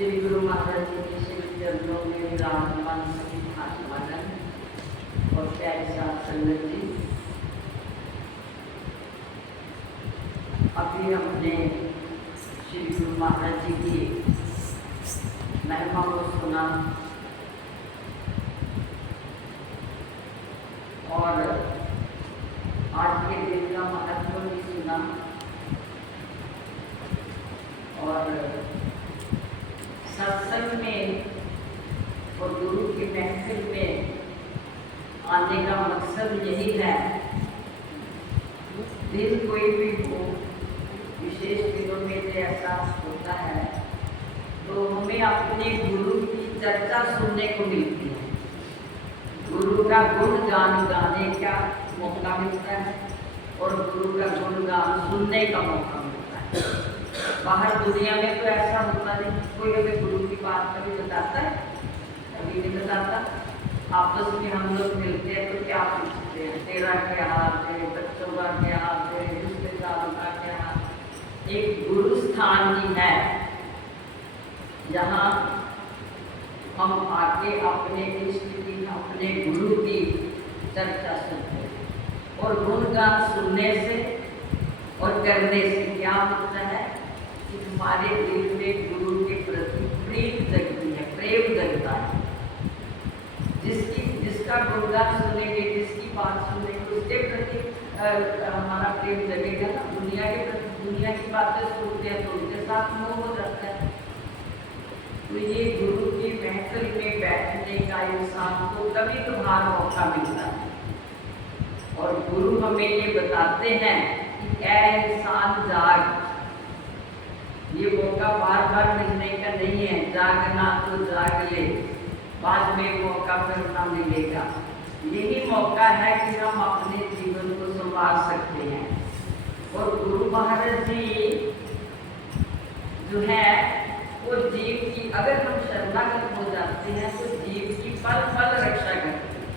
श्री गुरु महाराज जी के श्री चरणों में विराजमान सभी महात्मागण और प्यारे साथ संगत जी, अभी हमने श्री गुरु महाराज जी की महिमा को सुना और आज के दिन का महत्व भी सुना और सत्संग में और गुरु की महफिल में आने का मकसद यही है। दिन कोई भी हो, विशेष दिनों में जो ऐसा होता है तो हमें अपने गुरु की चर्चा सुनने को मिलती है, गुरु का गुणगान गाने का मौका मिलता है और गुरु का गुणगान सुनने का मौका मिलता है। बाहर दुनिया में तो ऐसा होता नहीं, कोई हमें गुरु की बात कभी बताता है, कभी नहीं बताता। आपस में हम लोग मिलते हैं तो क्या पूछते हैं, तेरा क्या हाल है, बच्चों का क्या हाल है, रिश्तेदारों का क्या हाल। एक गुरु स्थान ही है जहाँ हम आके अपने इष्ट की, अपने गुरु की चर्चा सुनते हैं और गुणगान सुनने से और करने से क्या होता है कि हमारे दिल में गुरु के प्रति प्रीत जगती है, प्रेम जगता है। जिसका गुणगान सुनेंगे, जिसकी बात सुनेंगे, उसके प्रति हमारा प्रेम जगेगा ना। दुनिया के प्रति, दुनिया की बातें सुनते हैं तो उनके साथ मोह हो जाता है। तो ये गुरु की महफिल में बैठने का इंसान को कभी कभार मौका मिलता है और गुरु हमें ये बताते हैं कि ऐ इंसान जाग। ये मौका बार बार मिलने का नहीं है, जागना तो जाग ले, बाद में मौका फिर ना मिलेगा। यही मौका है कि हम अपने जीवन को संवार सकते हैं। और गुरु महाराज जी जो है वो जीव की, अगर हम शरणागत हो जाते हैं तो जीव की पल पल रक्षा करते हैं।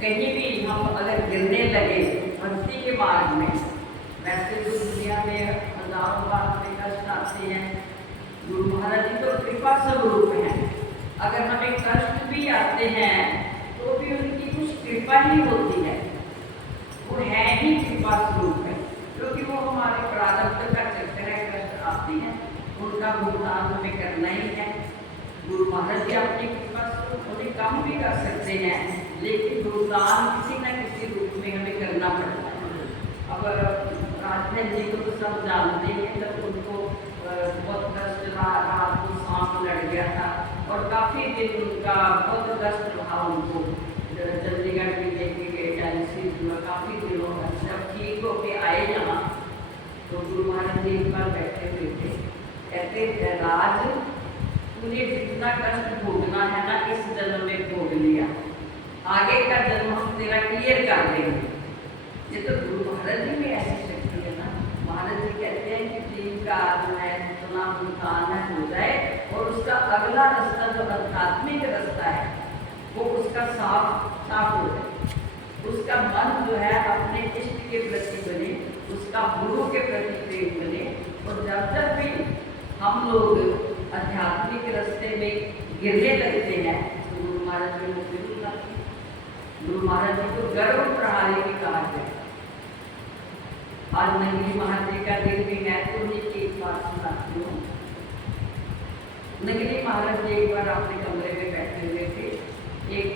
कहीं भी हम अगर गिरने लगे भक्ति के मार्ग में, वैसे तो दुनिया में हजारों बार में कष्ट आते हैं, गुरु महाराज जी तो कृपा स्वरूप हैं। अगर हमें कष्ट भी आते हैं तो भी उनकी कुछ कृपा ही होती है, वो है ही कृपा स्वरूप है, क्योंकि वो हमारे प्रारब्ध का चक्कर है। कष्ट आते हैं, उनका भुगतान हमें करना ही है। गुरु महाराज जी अपनी कृपा स्वरूप उन्हें कम भी कर सकते हैं, लेकिन भुगतान किसी न किसी रूप में हमें करना पड़ता है। अब राजन जी को तो सब जानते हैं, जब उनको बहुत कष्ट रहा, रात को सांप लड़ गया था और काफ़ी दिन उनका बहुत कष्ट रहा। उनको चंडीगढ़ भी लेके गए, डायलिसिस हुआ, काफ़ी दिनों तक जब ठीक होके आए यहाँ तो गुरु महाराज जी एक बार बैठे हुए थे, कहते राज तूने जितना कष्ट भोगना है ना इस जन्म में भोग लिया, आगे का जन्म हम तेरा क्लियर कर देंगे। ये तो गुरु महाराज जी में ऐसी शक्ति है ना। महाराज जी कहते हैं कि जीव का जो है जितना भुगतान है हो जाए और उसका अगला रास्ता जो आध्यात्मिक रास्ता है वो उसका साफ हो जाए, उसका मन जो है अपने इष्ट के प्रति बने, उसका गुरु के प्रति प्रेम बने। और जब भी हम लोग आध्यात्मिक रास्ते में गिरने लगते हैं तो गुरु महाराज जी को जरूर लाते हैं। गुरु महाराज जी को गर्व प्रणाली भी कहा जाए। आज नगरी महाराज जी का दिन भी है तो उन्हीं की एक बात सुनाती हूँ। नगरी महाराज जी एक बार अपने कमरे में बैठे हुए थे, एक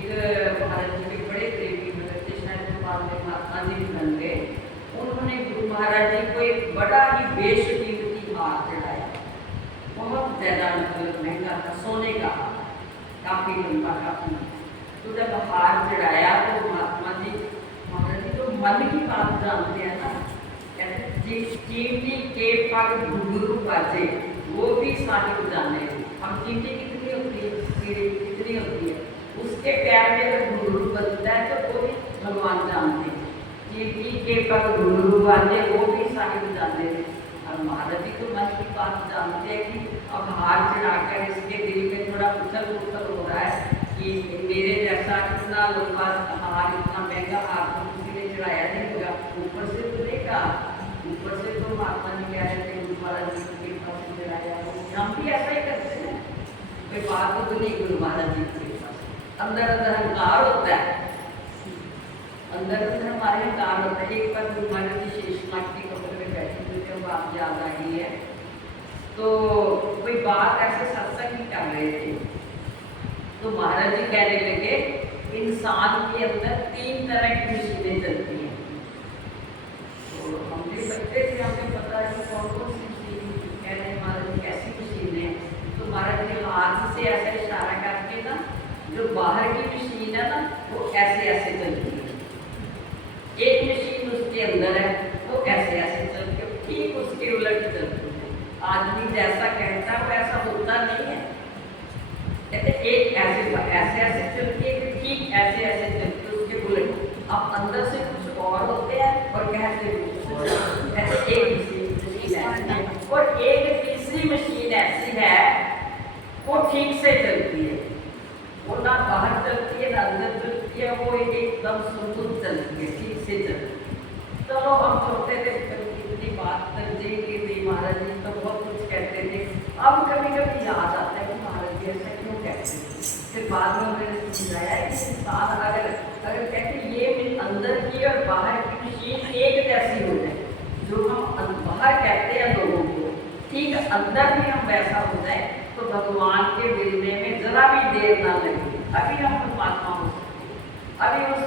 महाराज जी के बड़े प्रेमी थे, शायद बाद में महात्मा जी बन गए। उन्होंने गुरु महाराज जी को एक बड़ा ही बेशकीमती हार चढ़ाया, बहुत ज्यादा मतलब महंगा था, सोने का हार, काफी लंबा, काफी। तो जब हार चढ़ाया तो महात्मा जी, महाराज जी तो मन की बात जानते हैं ना, कहते चींटी के पग घुंघरू बाजे वो भी साहिब जाने। अब चींटी कितनी होती है, सीढ़ी कितनी होती है, उसके पैर में अगर घुंघरू बजता है तो वो भी भगवान जानते हैं। चींटी के पग घुंघरू बाजे वो भी साहिब जाने। अब महाराज जी तो मन की बात जानते हैं कि अब हार चढ़ाकर इसके दिल में थोड़ा उछल उछल हो रहा है कि मेरे जैसा इतना लंबा हार, इतना महंगा हार तो किसी ने चढ़ाया नहीं होगा। ऊपर से तो देखा, ऊपर से तो महात्मा जी कह रहे थे गुरु महाराज जी के पास चढ़ाया, वो हम भी ऐसा ही करते हैं। कोई बात तो नहीं गुरु महाराज जी के पास अंदर अंदर अहंकार होता है, अंदर अंदर हमारे अहंकार होता है। एक बार गुरु महाराज जी शेषनाग के कमरे में बैठे हुए थे, बात याद आ गई है। तो कोई बात ऐसे सत्संग ही कर रहे थे, तो महाराज जी कहने लगे इंसान के अंदर 3 तरह की मशीनें चलती हैं। तो हम भी बच्चे थे, हमें पता है कि कौन कौन सी मशीन कह रहे हैं महाराज जी, कैसी मशीन है। तो महाराज जी हाथ से ऐसा इशारा करके ना, जो बाहर की मशीन है ना वो ऐसे ऐसे चलती है, एक मशीन उसके अंदर है वो ऐसे ऐसे चलती है, ठीक उसके उलट चलती है। आदमी जैसा कहता है वैसा होता नहीं है। कहते एक ऐसे ऐसे चलती है, ठीक ऐसे ऐसे चलती है, उसके उलट। अब अंदर से कुछ और होते हैं और कहते कुछ ऐसे। एक मशीन है और एक तीसरी मशीन ऐसी है वो ठीक से चलती है, वो ना बाहर चलती है ना अंदर चलती है, वो एकदम संतुलित चलती है, ठीक से चलती है। चलो हम सोचते थे इतनी बात करते कि महाराज जी तो बहुत कुछ कहते थे। अब कभी कभी याद आता है कि महाराज जी ऐसा क्यों कहते थे। फिर बाद में मैंने समझाया कि इंसान अगर कहते ये अंदर की और बाहर की मशीन एक जैसी हो जाए, जो हम बाहर कहते हैं लोगों को, ठीक अंदर भी हम वैसा हो जाए, तो भगवान के मिलने में जरा भी देर ना लगे। अभी हम परमात्मा हो सकते हैं, अभी उस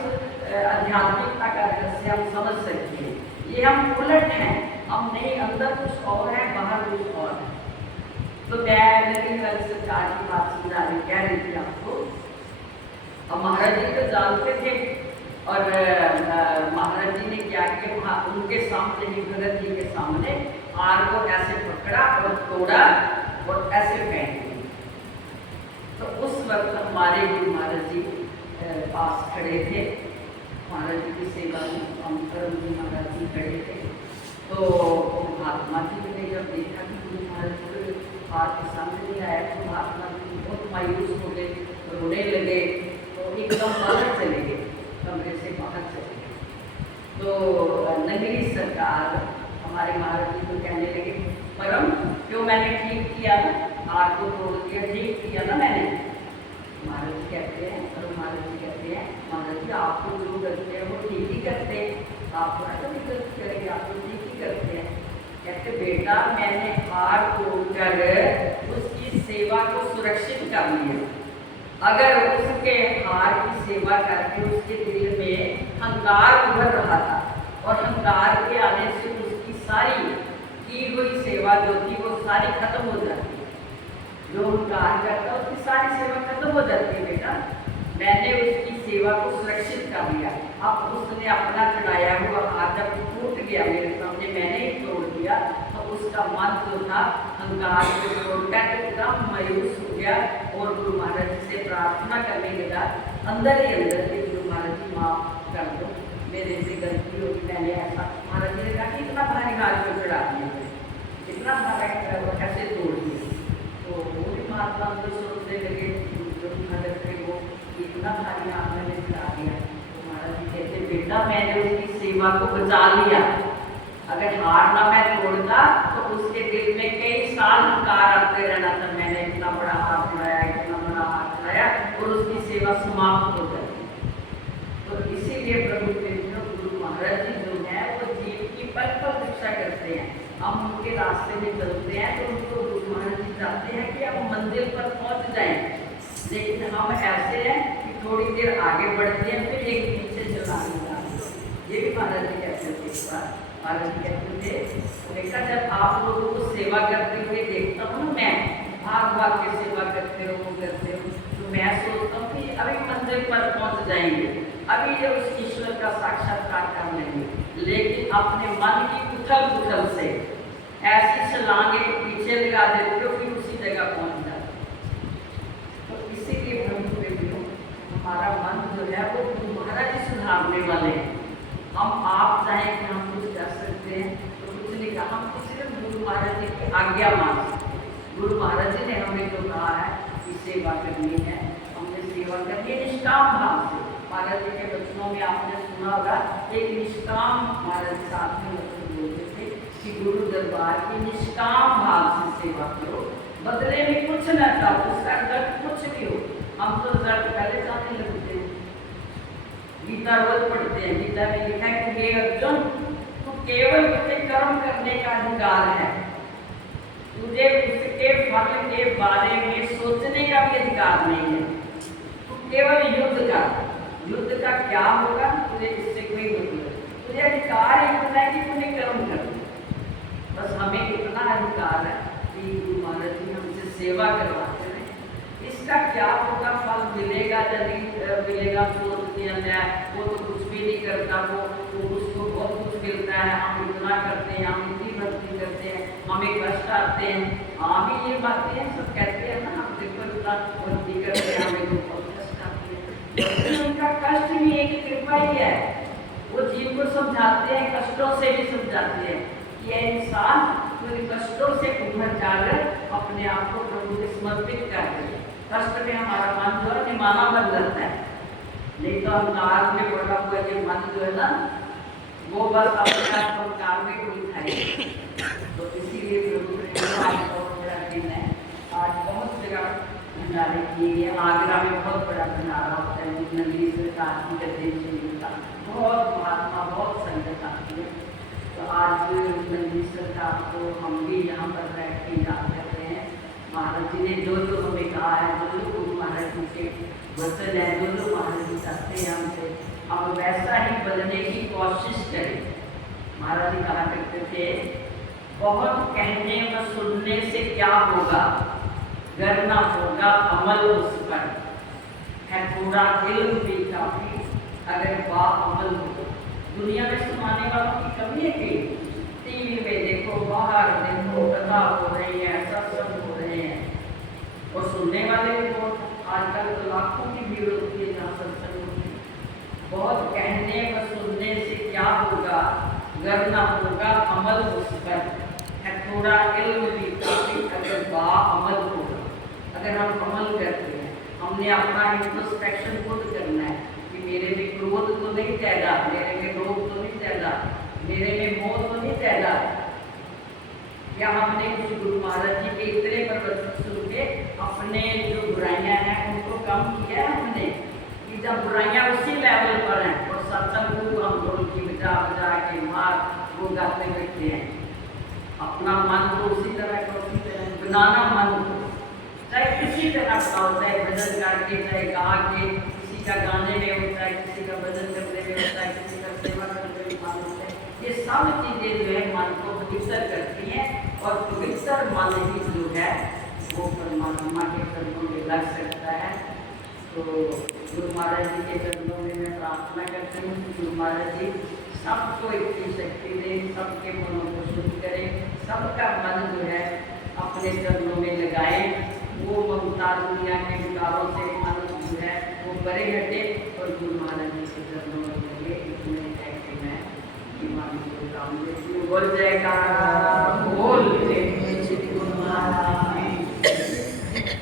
आध्यात्मिकता का रहस्य हम समझ सकते हैं। ये हम उलट हैं, हम नहीं, अंदर कुछ और है बाहर कुछ और है। तो मैं लेकिन कल सरकार की बात समझा रही कह रही थी आपको। अब महाराज जी तो जानते थे और महाराज जी ने क्या किया, उनके सामने ही भगत जी के सामने हार को ऐसे पकड़ा और तोड़ा और ऐसे फेंक दिया। तो उस वक्त हमारे गुरु महाराज जी पास खड़े थे, महाराज जी की सेवा में हम करम जी महाराज जी खड़े थे। तो महात्मा जी ने जब देखा कि गुरु महाराज जी हाथ के सामने नहीं आया, तो महात्मा जी बहुत मायूस हो गए, रोने लगे, तो एकदम बाहर चले गए, कमरे से बाहर चले गए। तो नगरी सरकार हमारे महाराज जी को कहने लगे, परम क्यों मैंने ठीक किया ना, हाथ को तोड़ दिया, ठीक किया ना मैंने। महाराज जी कहते हैं, और महाराज जी कहते हैं महाराज जी आपको जो करते हैं वो ठीक ही करते हैं, आप थोड़ा कभी गलती करेंगे, आप तो ठीक ही करते हैं। कहते बेटा मैंने हार तोड़कर उसकी सेवा को सुरक्षित कर लिया। अगर उसके हार की सेवा करके उसके दिल में हंकार उभर रहा था और हंकार के आने से उसकी सारी की हुई सेवा जो थी वो सारी खत्म हो जाती है। जो हंकार करता उसकी सारी सेवा खत्म हो जाती है। बेटा मैंने उसकी सेवा को सुरक्षित कर लिया। अब उसने अपना चढ़ाया हुआ हाथ जब टूट गया मेरे सामने, मैंने ही तोड़ दिया, तो उसका मन जो था हंकार को छोड़कर एकदम मायूस हो गया और गुरु महाराज जी से प्रार्थना करने लगा अंदर ही अंदर के, गुरु महाराज जी माफ कर दो, मेरे से गलती होगी, मैंने ऐसा। महाराज जी ने कहा कि इतना भारी हाथ को चढ़ा दिया, इतना भारी कैसे तोड़ दिया। तो वो भी महात्मा अंदर सोचने लगे, जो महाराज थे वो इतना भारी हाथ मैंने चढ़ा दिया। तो महाराज जी कहते बेटा मैंने उसकी सेवा को बचा लिया, अगर हार ना मैं तोड़ता तो उसके दिल में कई साल हंकार आते रहना था, मैंने इतना बड़ा हाथ चढ़ाया, इतना बड़ा हाथ चढ़ाया, और उसकी सेवा समाप्त हो जाती। तो इसीलिए प्रभु के गुरु महाराज जी जो है वो जीव की पल पल शिक्षा करते हैं। हम उनके रास्ते में चलते हैं तो उनको गुरु महाराज जी चाहते हैं कि हम मंजिल पर पहुंच जाएं, लेकिन हम ऐसे हैं कि थोड़ी देर आगे बढ़ते हैं फिर एक पीछे चलाने जाते हैं। ये भी महाराज जी कहते थे इस बार। महाराज जी कहते थे बेटा जब आप लोगों को सेवा करते हुए देखता हूँ ना, मैं भाग भाग के सेवा करते हो तो मैं सोचता हूँ कि अभी मंजिल पर पहुँच जाएंगे, अभी ये उस ईश्वर का साक्षात्कार कर लेंगे, लेकिन अपने मन की उथल पुथल से ऐसी छलांग एक पीछे लगा देते हो फिर उसी जगह पहुँच जाते। तो इसीलिए हमारा मन जो है वो महाराज जी सुधारने वाले हैं। हम आप चाहें कि हम कुछ कर सकते हैं तो कुछ नहीं कहा, हम तो सिर्फ गुरु महाराज जी की आज्ञा मान सकते हैं। गुरु महाराज जी ने हमें जो कहा है कि सेवा करनी है, हमने सेवा करनी है निष्काम भाव से। महाराज जी के वचनों में आपने सुना होगा एक निष्काम, महाराज साथ में वचन बोलते थे कि गुरु दरबार की निष्काम भाव से सेवा करो, बदले में कुछ ना चाहो, उसका दर्द कुछ भी हो, हम तो दर्द पहले चाहने लगते हैं। गीता रोज पढ़ते हैं, गीता में लिखा है कि हे अर्जुन, तू केवल उसके कर्म करने का अधिकार है, तुझे उसके फल के बारे में सोचने का भी अधिकार नहीं है। तू केवल युद्ध का, युद्ध का क्या होगा तुझे इससे कोई मतलब, तुझे अधिकार ही इतना है कि तूने कर्म करना। बस हमें इतना अधिकार है कि गुरु महाराज जी हमसे सेवा करवाते हैं, इसका क्या होगा, फल मिलेगा या नहीं मिलेगा सोच दिया जाए, वो तो कुछ भी नहीं करता, वो उसको बहुत कुछ मिलता है, हम इतना करते हैं, हम इतनी भक्ति करते हैं, हमें कष्ट आते हैं। हाँ भी ये बातें हैं, सब कहते हैं ना, हम देखो इतना भक्ति करते हैं, हमें तो बहुत कष्ट आते हैं, लेकिन उनका कष्ट भी एक कृपा ही है। वो जीव को समझाते हैं, कष्टों से भी समझाते हैं कि ये इंसान पूरे कष्टों से उभर जाकर अपने आप को प्रभु से समर्पित कर दे। कष्ट में हमारा मन जो है निमाना बन जाता है, नहीं तो हम नाग में पड़ा हुआ ये मन जो है ना, वो बस अपने आप को कार में कोई खाएगा। तो इसीलिए प्रभु आज बहुत बड़ा दिन है, आज बहुत जगह भंडारे किए गए। आगरा में बहुत बड़ा भंडारा होता है, नंदी सरकार की गद्देश का बहुत महात्मा, बहुत संगत आती है। तो आज नंदी सरकार को हम भी यहाँ पर बैठ के याद करते हैं। महाराज जी ने जो जो हमें कहा है, जो जो गुरु महाराज जी के वचन है, जो जो महाराज जी चाहते हैं हमसे, हम वैसा ही बनने की कोशिश करें। महाराज जी कहा करते थे, बहुत कहने व सुनने से क्या होगा, करना होगा अमल उस पर, है पूरा इल्म भी काफी अगर बाअमल हो। दुनिया में सुनाने वालों की कमी है कि टीवी में देखो, बाहर देखो, कथा हो रही है, सत्संग हो रहे हैं, और सुनने वाले भी बहुत। आजकल तो लाखों की भीड़ होती है जहाँ सत्संग होती है। बहुत कहने व सुनने से क्या होगा, करना होगा अमल उस पर, है थोड़ा इल्म भी काफी अगर बाअमल होगा। अगर हम अमल करते हैं, हमने अपना इंट्रोस्पेक्शन खुद करना है कि मेरे में क्रोध तो नहीं पैदा, मेरे में रोग तो नहीं पैदा, मेरे में मोह तो नहीं पैदा। या हमने कुछ गुरु महाराज जी के इतने प्रवचन सुन के अपने जो बुराइयां हैं उनको कम किया है हमने, कि जब बुराइयां उसी लेवल पर हैं और सत्संग को हम ढोल की बजा बजा के मार वो गाते बैठे हैं, अपना मन को उसी तरह का उसी तरह बनाना, मन को चाहे किसी तरह का होता है, भजन करके, चाहे गा के, किसी का गाने में होता है, किसी का भजन करने में होता है, किसी का सेवा करने में मन होता है। ये सब चीज़ें जो है मन को पवित्र करती हैं, और पवित्र मन ही जो है वो परमात्मा के चरणों में लग सकता है। तो गुरु महाराज जी के चरणों में मैं प्रार्थना करती हूँ कि गुरु महाराज जी सबको इतनी शक्ति दें, सबके मनों को शुद्ध करें, सबका मन जो है अपने चरणों में लगाएं, वो ममता दुनिया के विकारों से मन जो है वो परे हटे और गुरु महाराज जी के चरणों में लगे। इसमें है कि मैं ईमान को काम देती हूँ। बोल जाएगा, बोल